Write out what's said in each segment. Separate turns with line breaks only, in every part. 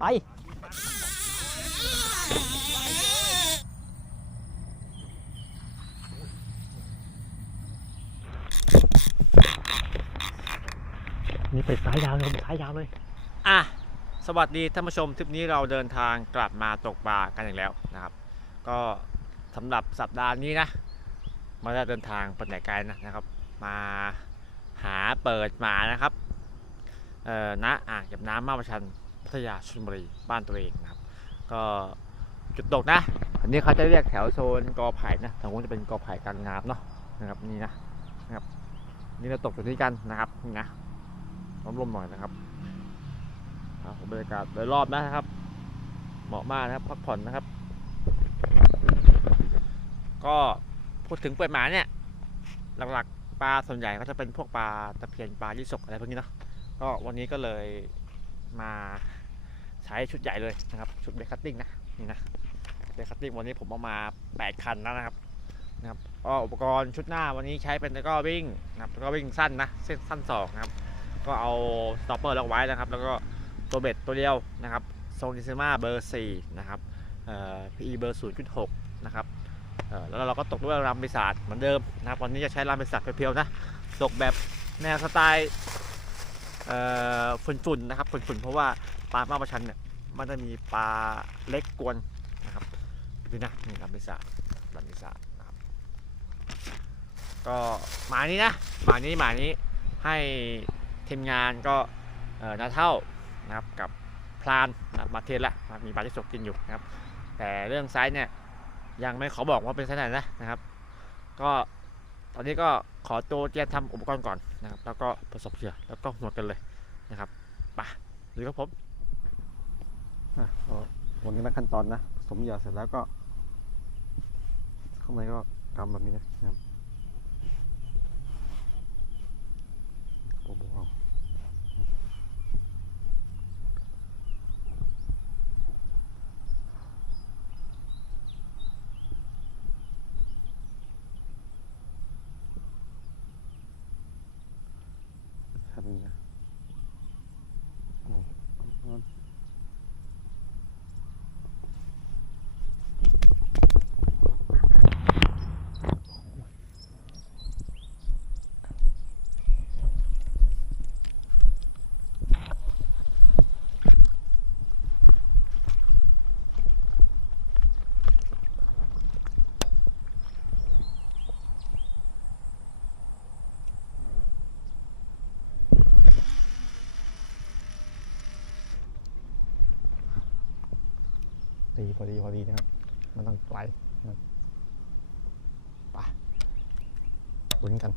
ไป นี่ไปซ้ายยาวเลยซ้ายยาวเลย อะ สวัสดีท่านผู้ชม ทริปนี้เราเดินทางกลับมาตกปลากันอีกแล้วนะครับ ก็สำหรับสัปดาห์นี้นะมาได้เดินทางไปไหนไกลนะนะครับ มาหาเปิดหมานะครับ เอ่อณอ่างเก็บน้ำมาประชัน พัทยาชลบุรีบ้านตัวเองนะครับ ก็จุดตกนะ อันนี้เขาจะเรียกแถวโซนกอไผ่นะทางนู้นจะเป็นกอไผ่กลางน้ำเนาะนะครับนี่นะนะครับ นี่เราตกอยู่ที่กันนะครับนี่นะร่มๆหน่อยนะครับครับบรรยากาศโดยรอบนะครับ เหมาะมากนะครับพักผ่อนนะครับ ก็พูดถึงเปิดหมาเนี่ย หลักๆปลาส่วนใหญ่ก็จะเป็นพวกปลาตะเพียนปลายี่สกอะไรพวกนี้เนาะก็วันนี้ก็เลยมา ใช้ชุดใหญ่เลยนะครับ ชุดเบรคัตติ้งนะนี่นะเบรคัตติ้งวันนี้ผมเอามา 8 คันแล้วนะครับนะครับก็อุปกรณ์ชุดหน้าวันนี้ใช้เป็นตะกร้อวิ่งนะครับตะกร้อวิ่งสั้นนะเส้นสั้นสองนะครับ ก็เอาสต็อปเปอร์ล็อกไว้นะครับ แล้วก็ตัวเบ็ดตัวเดียวนะครับโซนิซิมาเบอร์4นะครับเอ่อ PE เบอร์0.6นะครับเอ่อแล้วเราก็ตกด้วยลำปีศาจเหมือนเดิมนะครับวันนี้จะใช้ลำปีศาจเพียวๆนะตกแบบแนวสไตล์เอ่อฝุ่นๆนะครับฝุ่นๆเพราะว่า ปลามาประชันเนี่ยมันจะมีปลาเล็กกวนนะครับดูนะนี่ลำปีศาจลำปีศาจนะครับก็หมานี้นะหมานี้หมานี้ให้ทีมงานก็เอ่อนาเท่านะครับกับพลานนะมาเทสละนะมีปลาที่สกกินอยู่นะครับ แต่เรื่องไซส์เนี่ยยังไม่ขอบอกว่าเป็นไซส์ไหนนะนะครับ ก็ตอนนี้ก็ขอตัวเตรียมทำอุปกรณ์ก่อนนะครับ แล้วก็ผสมเหยื่อแล้วก็หัวกันเลยนะครับไปดูครับผม
อะก็วันนี้มาขั้นตอนนะผสมยาเสร็จแล้วก็ ข้างในก็ทำแบบนี้นะครับโอ้โหเอาทำอย่างนี้นะโอ้โห ดีพอดีพอดีนะครับ มันต้องไกลนะไปลุ้นกัน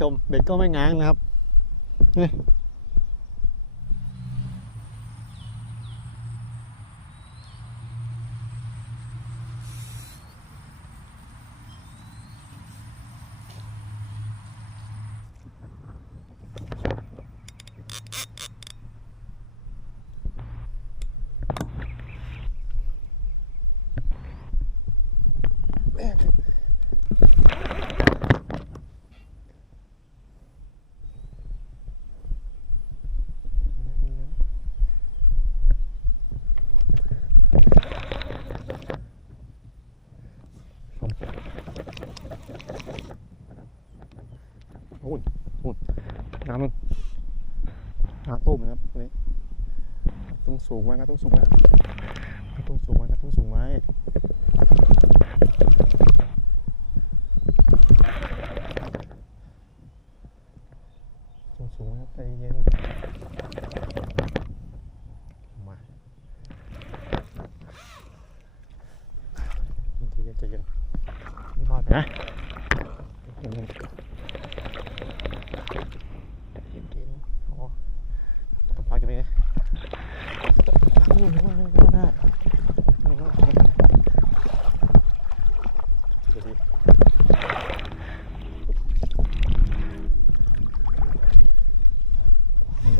ชมเบ็ดก็ไม่ง้างนะครับนี่โอ้ยโอ้ยน้ำมันน้ำตุ้มนะครับตัวนี้ต้อง สูงไว้นะต้องสูงไว้นะต้องสูงไว้นะต้องสูงไว้ต้องสูงไว้ครับใจเย็น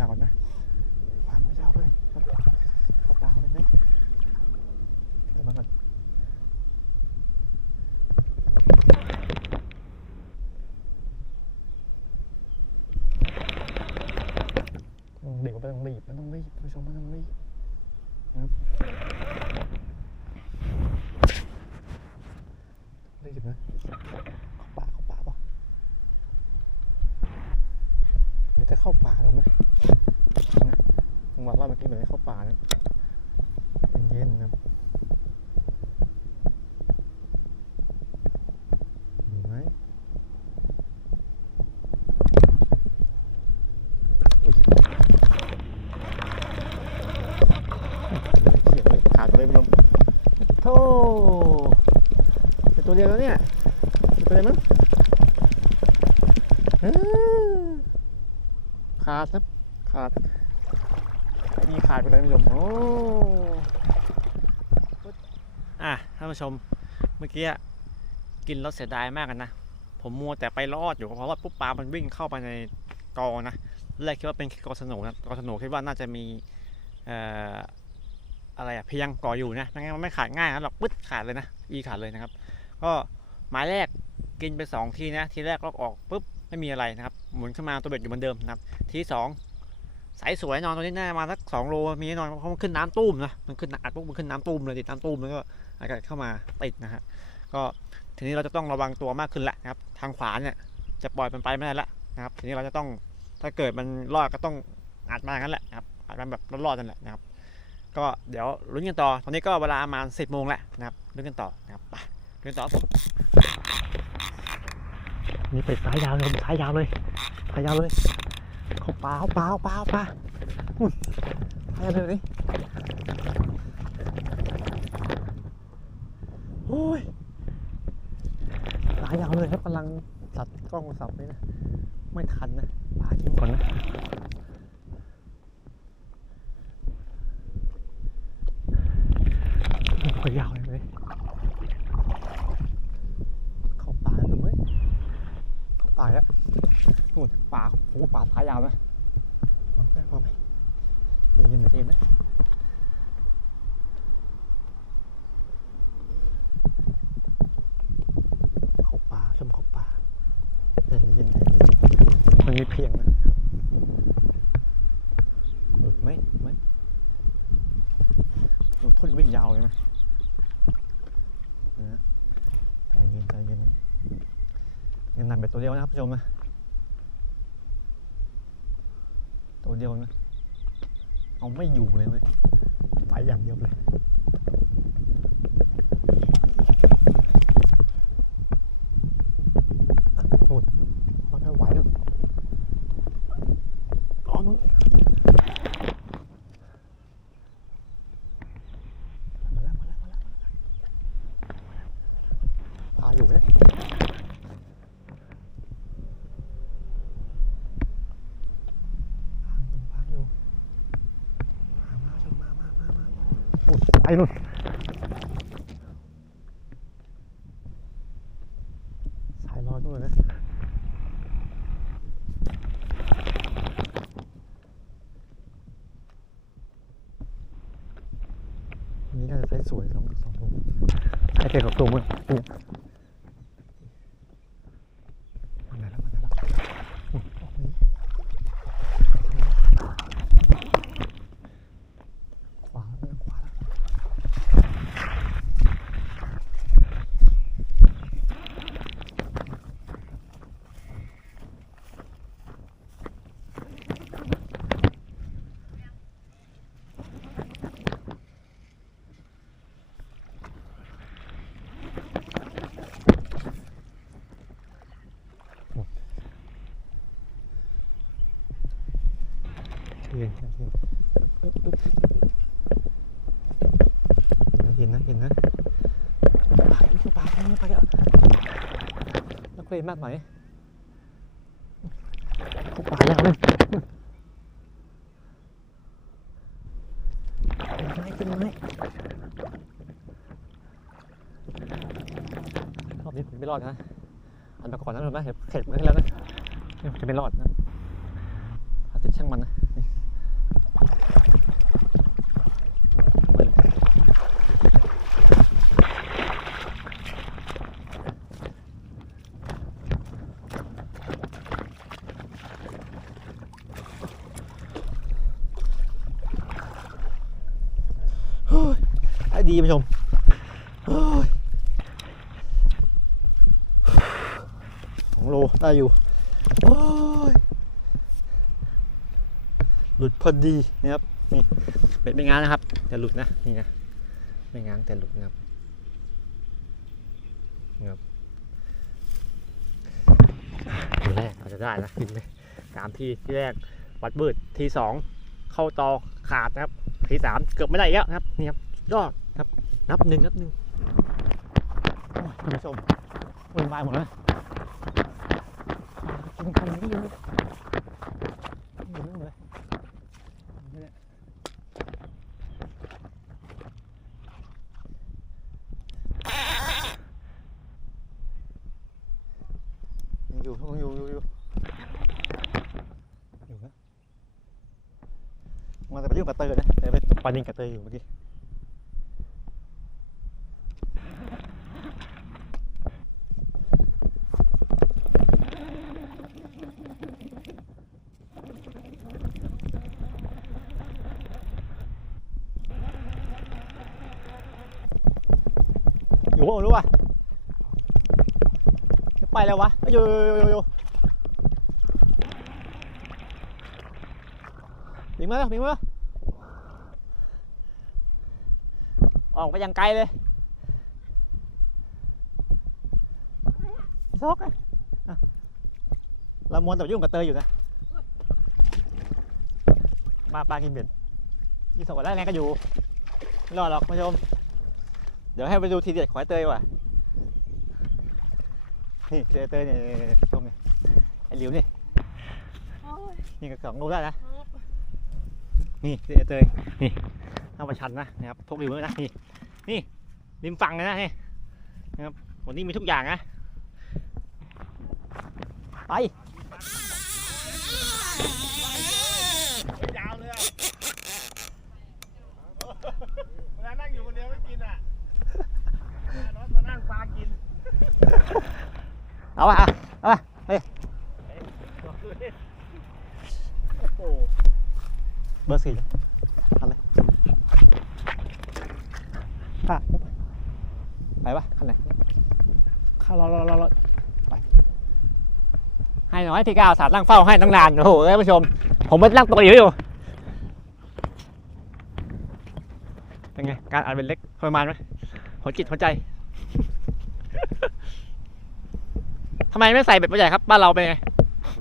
ยา
วนะ วะรอบเมื่อกี้เหมือนเข้าป่านะเย็นๆนะครับมีไหมอุ้ยเขียดเลยขาดเลยคุณผู้ชมโธ่เป็นตัวเดียวแล้วเนี่ยเป็นตัวเดียวมั้งเอ้อขาดครับขาดนี่ขาดไปเลยคุณผู้ชมโอ้
อะท่านผู้ชม เมื่อกี้กินแล้วเสียดายมากกันนะ ผมมัวแต่ไปรอดอยู่เพราะว่าปุ๊บปลา มันวิ่งเข้าไปในกอนะแรกคิดว่าเป็นกอสนุนะกอสนุคิดว่าน่าจะมีอะไรอะเพียงก่ออยู่นะไม่งั้นมันไม่ขาดง่ายนะหรอกปึ๊ดขาดเลยนะอีขาดเลยนะครับ ก็หมายแรกกินไปสองทีนะ ทีแรกลอกออกปุ๊บไม่มีอะไรนะครับ หมุนขึ้นมาตัวเบ็ดอยู่เหมือนเดิมนะครับ ทีที่ สองสายสวยนอนตัวนี้น่ามาสักสองโลมีแน่นอนเพราะมันขึ้นน้ำตุ้มนะมันขึ้นอัดปุ๊บมันขึ้นน้ำตุ้มเลยติดน้ำตุ้มแล้วก็อากาศเข้ามาติดนะฮะก็ทีนี้เราจะต้องระวังตัวมากขึ้นละนะครับ ทางขวาเนี่ยจะปล่อยมันไปไม่ได้ละนะครับ ทีนี้เราจะต้องถ้าเกิดมันรอดก็ต้องอัดมางนั้นแหละนะครับอัดมันแบบรอดๆนั่นแหละนะครับก็เดี๋ยวลุ้นกันต่อ ตอนนี้ก็เวลาประมาณสิบโมงแล้วนะครับลุ้นกันต่อนะครับไปลุ้นต่อ
นี่ไปสายยาวเลยสายยาวเลยสายยาวเลย เขาป่าเข้าป่าเขาป่าเข้าป่าอุ้ยสาเลยโอ้ยสายอย่าวเลยครับกำลังสับกล้องสับเลยนะ ไม่ทันนะป่ากินก่อนนะโอ้ยยาวเลย เข้าป่าแล้วเว้ยเข้าป่าแล้วนู่น ป่าโอ้โหป่าท้ายยาวนะมองไปมองไปเย็นๆนะเย็นนะเข้าป่าชมเข้าป่าใจเย็นใจเย็นมันมีเพียงนะหลุดไหมหลุดไหมหนูทุ่นวิ่งยาวเลยนะนะใจเย็นใจเย็นยังหนักเป็นตัวเดียวนะครับผู้ชมนะตัวเดี ยวนะเอาไม่อยู่เลยเว้ยไปอย่างเดียวเลยอะนู่นมันไม่ไหวแล้วอ๋อนู่นมาแล้วมาแล้วมาแล้วพาอยู่เนี่ย พังอยู่พังอยู่มามาชมมามามามาอุ้ยไป นู่นสายรอนู่นเลยนะนี่น่าจะใช้สวยสองสองตัวใช้เก่งกับตัวมั้งเนี่ยมาไหนแล้วมาไหนแล้วอืมออกมานี่ ขวาแล้วขวาแล้ว เย็นนะเห็นนะเห็นนะปากนี่คือปากนี่ไปอะนักเรียมากไหมเขาปากยาวเลยไม้เป็นไม้รอบนี้ผมไม่รอดนะอันมาก่อนนะผมนะเห็นเข็ดมาให้แล้วนะจะไม่รอดนะอาจจะช่างมันนะนี่มัน โดีผู้ชมโอ้ยสองโลได้อยู่หลุดพอดีนะครับนี่เบ็ดไม่ง้างนะครับแต่หลุดนะนี่นะไม่ง้างแต่หลุดนะครับนะครับทีแรกเราจะได้นะขึ้นไปสามทีที่แรกวัดบืดทีสองเข้าตอขาดนะครับทีสามเกือบไม่ได้อีกแล้วนะครับนี่ครับยอด นับหนึ่งนับหนึ่งโอ้ยคุณผู้ชมวุ่นวายหมดแล้วกินคันนี้อยู่เลยอยู่นู่นเลยเนี่ยยังอยู่ยังอยู่อยู่อยู่อยู่นะมันจะไปยุ่งกับเตอร์นะแต่ไปตกปลานินกับเตอร์อยู่เมื่อกี้ อยู่พวกรู้ป่ะจะไปแล้ววะเอ้ยอยู่อยู่อยู่อยู่ปิงมาบิงมาออกไปยังไกลเลยซอกอะเรามวนแต่ยุ่งกับเตยอยู่นะมาปลากินเบ็ดยี่สองวันแรกไงก็อยู่ไม่รอดหรอกผู้ชม เดี๋ยวให้ไปดูทีเด็ดของไอ้เตยว่ะ นี่เตยเตยเนี่ยชมเนี่ยไอ้หลิวนี่
โอ้ย
นี่ก็สองโลได้นะ
ครับ
นี่เตยเตยนี่เอามาชันนะนะครับทุกริวเลยนะนี่นี่ริมฝั่งเลยนะนี่นะครับวันนี้มีทุกอย่างนะไป
ยาวเลยอะเวลานั่งอยู่คนเดียวไม่กินอะน้องมานั่งปลา กิน
เอาวะเอาวะเฮ้ย
โอ้โห
เบอร์สี่คันเลยอะไปปะคันไหนข้ารอรอรอรอไป ให้หน่อยพี่ก้าวสาดนั่งเฝ้าให้ตั้งนาน โอ้โหท่านผู้ชม ผมมานั่งตัวอยู่อยู่เป็นไง การอ่านเป็นเล็กทรมานไหมหัวจิตหัวใจ ทำไมไม่ใส่เบ็ดตัวใหญ่ครับบ้านเราเป็นไง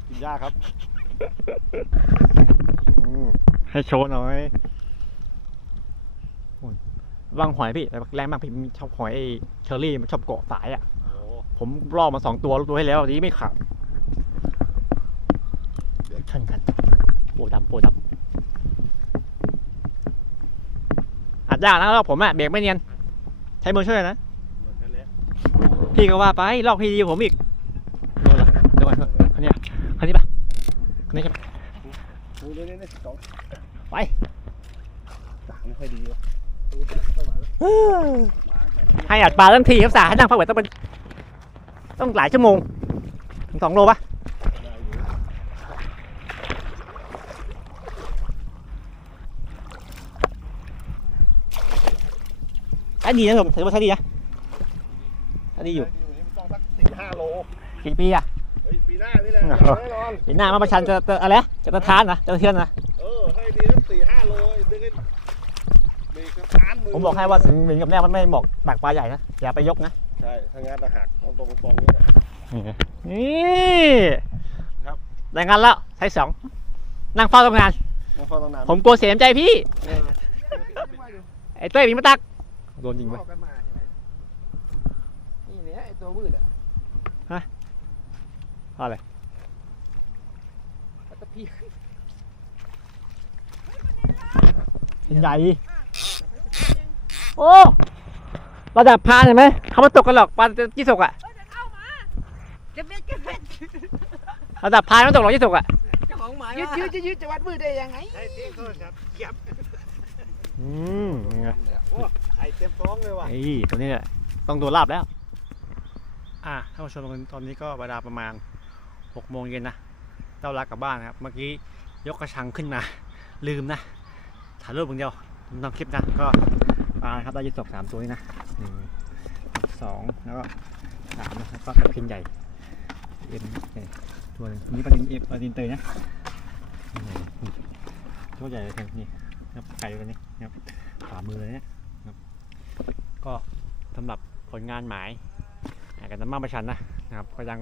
กินยากครับ
ให้โชว์หน่อยวางหอยพี่แต่แรงมากพี่มันชอบหอยไอ้เชอรี่มันชอบเกาะสายอะ
โอ้
ผมล่อมาสองตัวลูกตัวให้แล้วทีนี้ไม่ขาดเดี๋ยวชันกันโปดำโปดำอัดยากนะลอกผมอะเบรกไม่เนียน ใช้มือช่วยนะ
เหมือนกันเลย
พี่ก็ว่าไปลอกพี่ดีกว่าผมอีกโดนละโดนเถอะคันเนี้ยคันนี้ปะคันนี้ใช่ไหม
ดูนี่นี่นี่สอง
ไป
สามไม่ค่อยดีวะดูเข้ามาแล้วปลาใส่
ให้ อัดปลาทั้งทีครับสาให้นั่งพักเวทต้องเป็นต้องหลายชั่วโมง ถึงสองโลปะ
ได้อยู่
ใช้ดีนะผมถือว่าใช้ดีนะใช้ดีอยู่
ได้นี่มันต้องสักสี่ห้าโล
กี่ปีอะ
เฮ้ยปีหน้านี่แหละ
อ๋อ
แน่นอน
ปีหน้ามาประชันจะจะอะไรนะจะตะทานนะจะตะเทือนนะ
เออให้ดีสักสี่ห้าโลดึงให้เบรกสถานมือ
ผมบอกให้ว่าสิงห์หมิงกับแม่มันไม่เหมาะตักปลาใหญ่นะอย่าไปยกนะ
ใช่ถ้างั้นจะหักเอาตรงตรงนี้แหละ
นี่
ครับ
แต่งานแล้วใช้สองนั่งเฝ้าทำงาน
มันพอต้องนาน
ผมกลัวเสียน้ำใจพี่
เออ
ไอ้เต้ยมีมาตักโดนยิงไป
บอกกันมาเห็นไหมนี่เนี่ยไอตัวมืดอะ
อะไร
ปลาตะเพียน
ใหญ่ โอ้ระดับพานเห็นไหมเขามาตกกันหรอกปลายี่สกอะ
เอ้ยเดี๋ยวเข้ามาเก็บเบ็ดเก็บเบ็ด
ระดับพานไม่ตกหรอกยี่สกอะ
เจ้าของหมายยืดยืดยืดจะวัดมือได้ยังไง
ใช่ที่เขาครับเกียบ
อืมไง
โอ้ไข่เต็มท้องเลยว่ะ
ไอ้ตัวนี้แหละต้องโดนลาบแล้ว อะท่านผู้ชมตอนนี้ก็เวลาประมาณหกโมงเย็นนะเต้ารักกลับบ้านนะครับ เมื่อกี้ยกกระชังขึ้นมาลืมนะถ่ายรูปอย่างเดียวทำคลิปนะก็ ปลาครับได้ยี่สกสามตัวนี่นะหนึ่งสองแล้วก็สามนะแล้วก็ตะเพียนใหญ่เอ็นตัวหนึงนี่ปลาดินเอ็ปลาดินเตยนะตัวใหญ่เลยนี่นะครับไก่ตัวนี้ครับขวามือเลยเนี่ยครับก็สำหรับผลงานหมายกันน้ำมันประชันนะนะครับก็ยัง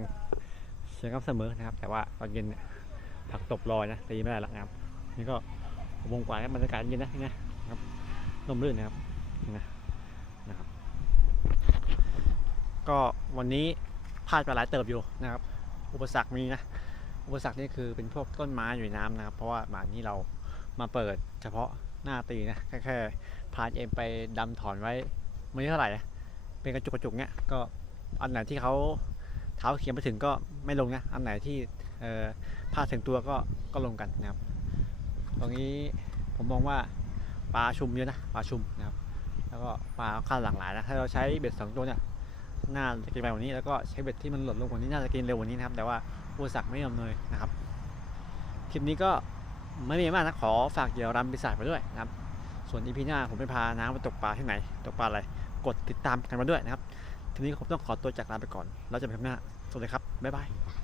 เชียร์กันเสมอนะครับ แต่ว่าตอนเย็นผักตบลอยนะตีไม่ได้แล้วนะครับนี่ก็วงกว่าครับบรรยากาศเย็นนะนี่นะครับลมรื่นนะครับ นะนะครับ ก็วันนี้พลาดไปหลายเติบอยู่นะครับ อุปสรรคมีนะ อุปสรรคนี่คือเป็นพวกต้นไม้อยู่ในน้ำนะครับ เพราะว่าหมานี้เรามาเปิดเฉพาะหน้าตีนะแค่แค่พาเอ็มไปดำถอนไว้ไม่เท่าไหร่นะเป็นกระจุกกระจุกเนี้ยก็อันไหนที่เขาเท้าเขียมไปถึงก็ไม่ลงนะ อันไหนที่พาดถึงตัวก็ก็ลงกันนะครับ ตรงนี้ผมมองว่าปลาชุมเยอะนะปลาชุมนะครับ แล้วก็ปลาค่าดหลากหลายนะถ้าเราใช้เบ็ดสองตัวเนี่ยน่าจะกินไปกว่านี้แล้วก็ใช้เบ็ดที่มันหล่นลงกว่านี้น่าจะกินเร็วกว่านี้นะครับ แต่ว่าอุปสรรคไม่ยอำนวยนะครับคลิปนี้ก็ไม่มีมากนะขอฝากเหยี่ยวรำปีศาจไปด้วยนะครับ ส่วนอีพีหน้าผมไปพาน้ำไปตกปลาที่ไหนตกปลาอะไรกดติดตามกันมาด้วยนะครับทีนี้ผมต้องขอตัวจากลาไปก่อน แล้วเจะไปคลิปหน้าสวัสดีครับบ๊ายบาย